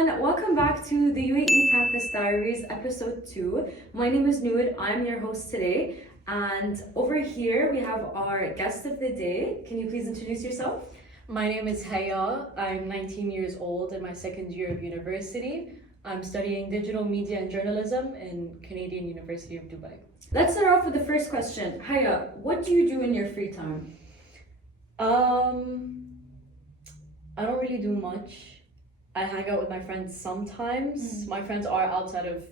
everyone, welcome back to the UAE Campus Diaries episode 2. My name is Noor, I'm your host today, and over here we have our guest of the day. Can you please introduce yourself? My name is Haya. I'm 19 years old in my second year of university. I'm studying digital media and journalism in Canadian University of Dubai. Let's start off with the first question. Haya, what do you do in your free time? I don't really do much. I hang out with my friends sometimes. My friends are outside of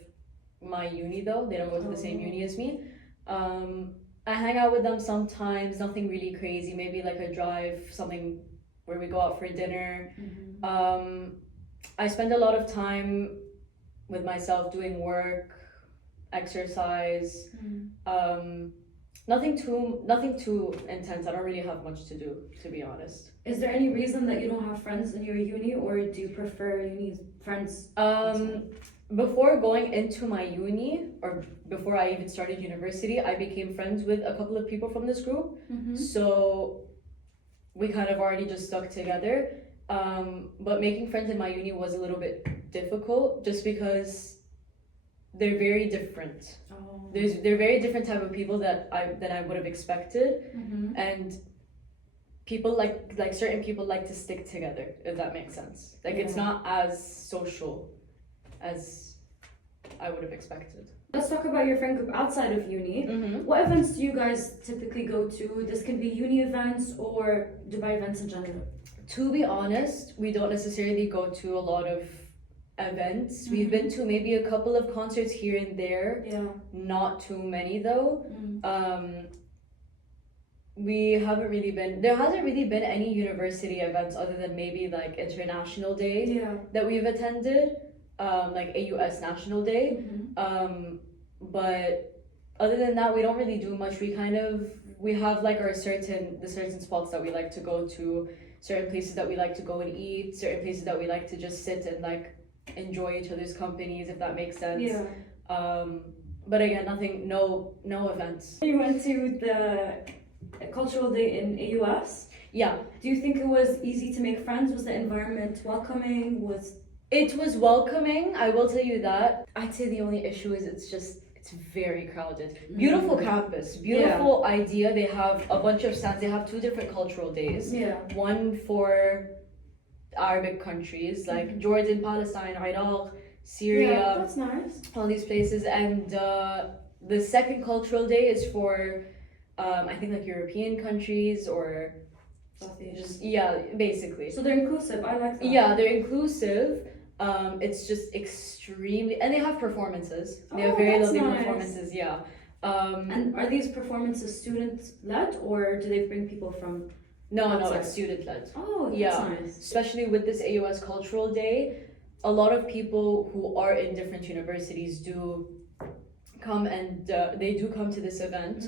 my uni though. They don't go to the same uni as me. I hang out with them sometimes, nothing really crazy. Maybe like a drive, something where we go out for dinner. I spend a lot of time with myself doing work, exercise. Nothing too intense. I don't really have much to do, to be honest. Is there any reason that you don't have friends in your uni, or do you prefer uni friends? Before going into my uni, or before I even started university, I became friends with a couple of people from this group. So we kind of already just stuck together. But making friends in my uni was a little bit difficult, just because they're very different. They're very different type of people that I would have expected, and people like certain people like to stick together, if that makes sense. Like it's not as social as I would have expected. Let's talk about your friend group outside of uni. What events do you guys typically go to? This can be uni events or Dubai events in general. To be honest, we don't necessarily go to a lot of events. We've been to maybe a couple of concerts here and there. Not too many though. There hasn't really been any university events other than maybe like International Day that we've attended, like AUS National Day. But other than that, we don't really do much. We have like the certain spots that we like to go to, certain places that we like to go and eat, certain places that we like to just sit and like enjoy each other's companies, if that makes sense. But again, no events. You went to the cultural day in AUS. Do you think it was easy to make friends? Was the environment welcoming? It was welcoming, I will tell you that. I'd say the only issue is it's very crowded. Beautiful campus, beautiful idea. They have a bunch of stands. They have 2 different cultural days. One for Arabic countries like Jordan, Palestine, Iraq, Syria. That's nice. All these places. And the second cultural day is for I think like European countries or South Asia. Basically. So they're inclusive. I like that. Yeah, they're inclusive. It's just extremely, and they have performances. They have very lovely performances. And are these performances student-led, or do they bring people from? No, it's student-led. Oh, that's nice. Especially with this AUS Cultural Day, a lot of people who are in different universities do come, and they do come to this event,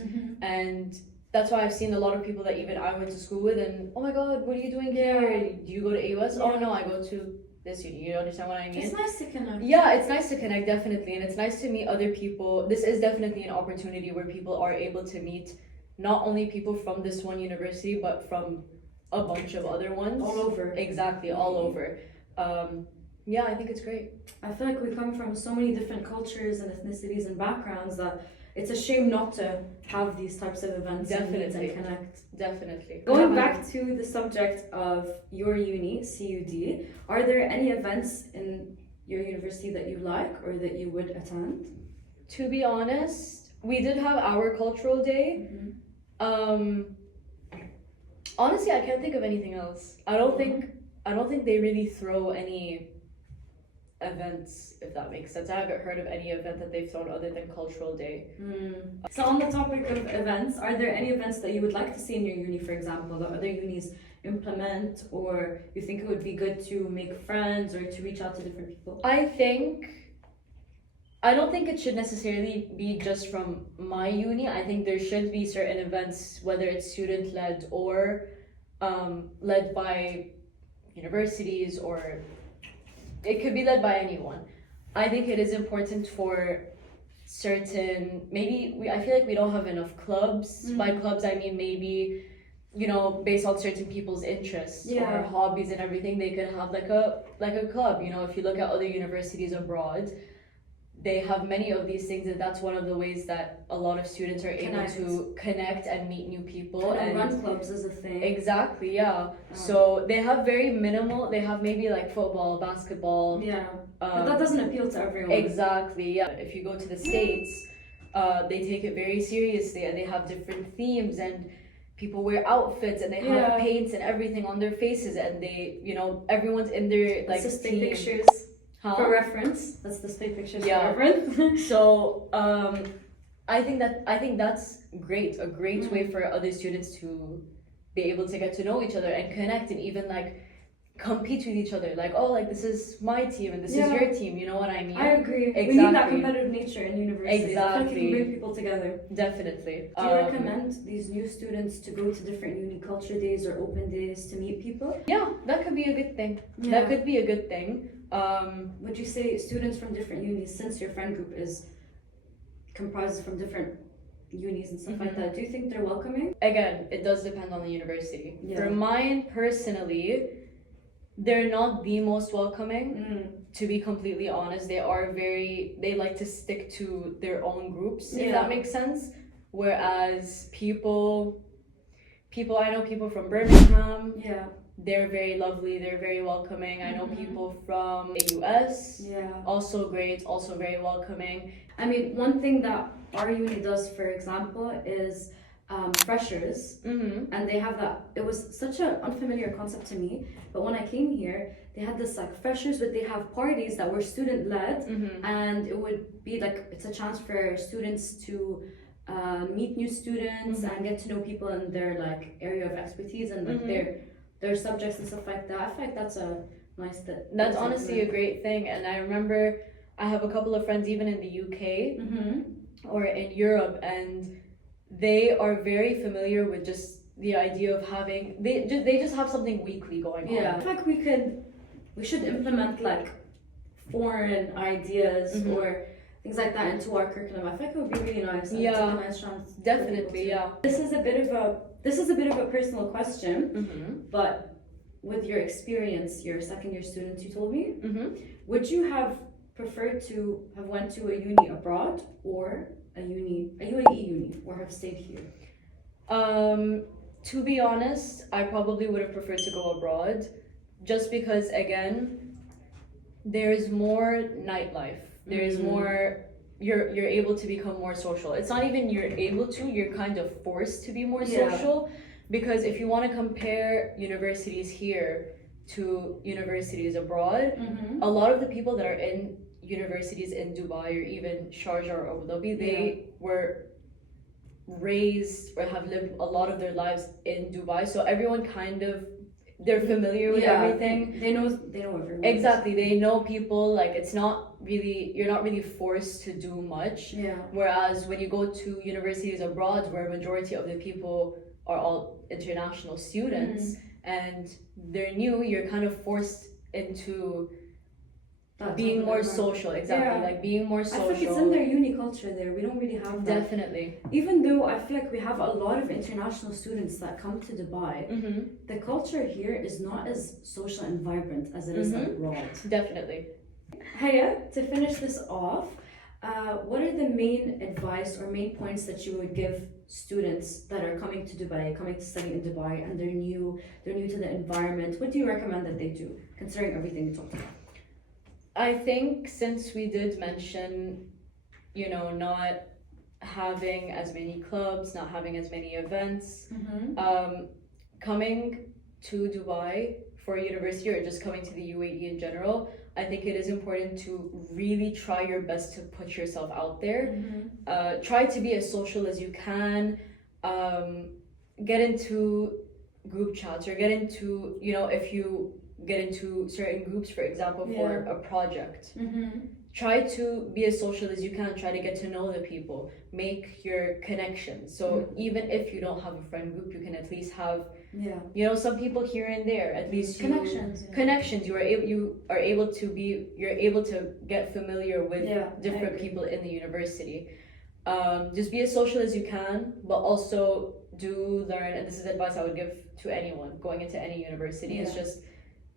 and that's why I've seen a lot of people that even I went to school with, and oh my god, what are you doing here? Do you go to AUS? Oh no, I go to this uni. You understand what I mean? It's nice to connect. Yeah, it's nice to connect, definitely, and it's nice to meet other people. This is definitely an opportunity where people are able to meet not only people from this one university, but from a bunch of other ones. All over. Exactly, all over. I think it's great. I feel like we come from so many different cultures and ethnicities and backgrounds that it's a shame not to have these types of events and connect. Definitely. Going back to the subject of your uni, CUD, are there any events in your university that you like or that you would attend? To be honest, we did have our cultural day. Honestly, I can't think of anything else. I don't think they really throw any events, if that makes sense. I haven't heard of any event that they've thrown other than cultural day. So on the topic of events, are there any events that you would like to see in your uni, for example, that other unis implement, or you think it would be good to make friends or to reach out to different people? I don't think it should necessarily be just from my uni. I think there should be certain events, whether it's student-led or led by universities, or it could be led by anyone. I think it is important for certain, I feel like we don't have enough clubs. By clubs, I mean maybe based on certain people's interests or Yeah. hobbies and everything, they could have like a club. If you look at other universities abroad, they have many of these things, and that's one of the ways that a lot of students are able to connect and meet new people. And run clubs is a thing. Exactly, yeah. So they have very minimal. They have maybe like football, basketball. Yeah, but that doesn't appeal to everyone. Exactly, yeah. If you go to the States, they take it very seriously, and they have different themes, and people wear outfits, and they have paints and everything on their faces, and they, everyone's in their like just take pictures. Huh? For reference, that's display pictures for reference. So I think that's great. A great way for other students to be able to get to know each other and connect, and even like compete with each other. Like, oh, like this is my team and this is your team. You know what I mean? I agree. Exactly. We need that competitive nature in university. Exactly. I think it can bring people together. Definitely. Do you recommend these new students to go to different uni culture days or open days to meet people? Yeah, that could be a good thing. Yeah. That could be a good thing. Would you say students from different unis, since your friend group is comprised from different unis and stuff like that, do you think they're welcoming? Again, it does depend on the university. Yeah. For mine personally, they're not the most welcoming. To be completely honest, they like to stick to their own groups, if that makes sense. Whereas people I know people from Birmingham. Yeah. They're very lovely, they're very welcoming. I know people from the US. Yeah. Also great, also very welcoming. I mean, one thing that our uni does, for example, is freshers. And they have that, it was such an unfamiliar concept to me, but when I came here, they had this like freshers, but they have parties that were student led, and it would be like, it's a chance for students to meet new students and get to know people in their like area of expertise and like their subjects and stuff like that. I feel like that's a nice thing. That's honestly a great thing. And I remember I have a couple of friends even in the UK or in Europe, and they are very familiar with just the idea of having they just have something weekly going on. I feel like we should implement like foreign ideas or things like that into our curriculum. I feel like it would be really nice. Yeah, it's a nice chance. definitely. Yeah. This is a bit of a personal question, but with your experience, you're a second year student, you told me. Would you have preferred to have went to a uni abroad or a UAE uni, or have stayed here? To be honest, I probably would have preferred to go abroad, just because again, there's more nightlife. There's more. You're able to become more social. It's not even you're able to. You're kind of forced to be more social, because if you want to compare universities here to universities abroad, a lot of the people that are in universities in Dubai or even Sharjah or Abu Dhabi, they were raised or have lived a lot of their lives in Dubai, so everyone kind of, they're familiar with everything. They know everyone. Exactly, they know people. Like, it's not really, you're not really forced to do much. Whereas when you go to universities abroad, where a majority of the people are all international students and they're new, you're kind of forced into being more social. Like being more social. I think it's in their uni culture there. We don't really have that. Definitely. Even though I feel like we have a lot of international students that come to Dubai, the culture here is not as social and vibrant as it is abroad. Definitely. Haya, to finish this off, what are the main advice or main points that you would give students that are coming to Dubai, coming to study in Dubai, and they're new to the environment? What do you recommend that they do, considering everything we talked about? I think, since we did mention, not having as many clubs, not having as many events, coming to Dubai for university or just coming to the UAE in general, I think it is important to really try your best to put yourself out there. Try to be as social as you can. Get into group chats, or get into, if you get into certain groups, for example, for a project. Try to be as social as you can. Try to get to know the people. Make your connections. So even if you don't have a friend group, you can at least have, some people here and there. At least connections. You're able to get familiar with different people in the university. Just be as social as you can, but also do learn, and this is advice I would give to anyone going into any university, is just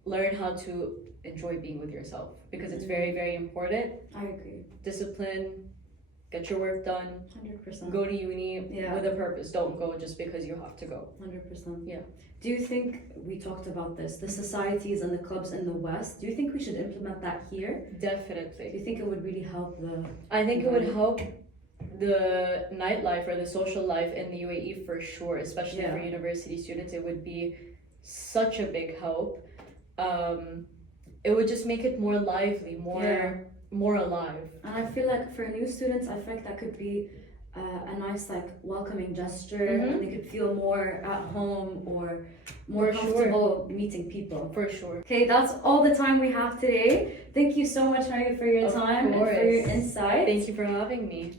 learn how to enjoy being with yourself, because it's very, very important. I agree. Discipline, get your work done. 100%. Go to uni with a purpose. Don't go just because you have to go. 100%. Yeah. Do you think, we talked about this, the societies and the clubs in the West, do you think we should implement that here? Definitely. Do you think it would really help the... I think it would help the nightlife or the social life in the UAE for sure, especially for university students. It would be such a big help. It would just make it more lively, more alive. And I feel like for new students, I feel like that could be a nice like welcoming gesture, and they could feel more at home or more comfortable meeting people. For sure. Okay, that's all the time we have today. Thank you so much, Maria, for your time and for your insight. Thank you for having me.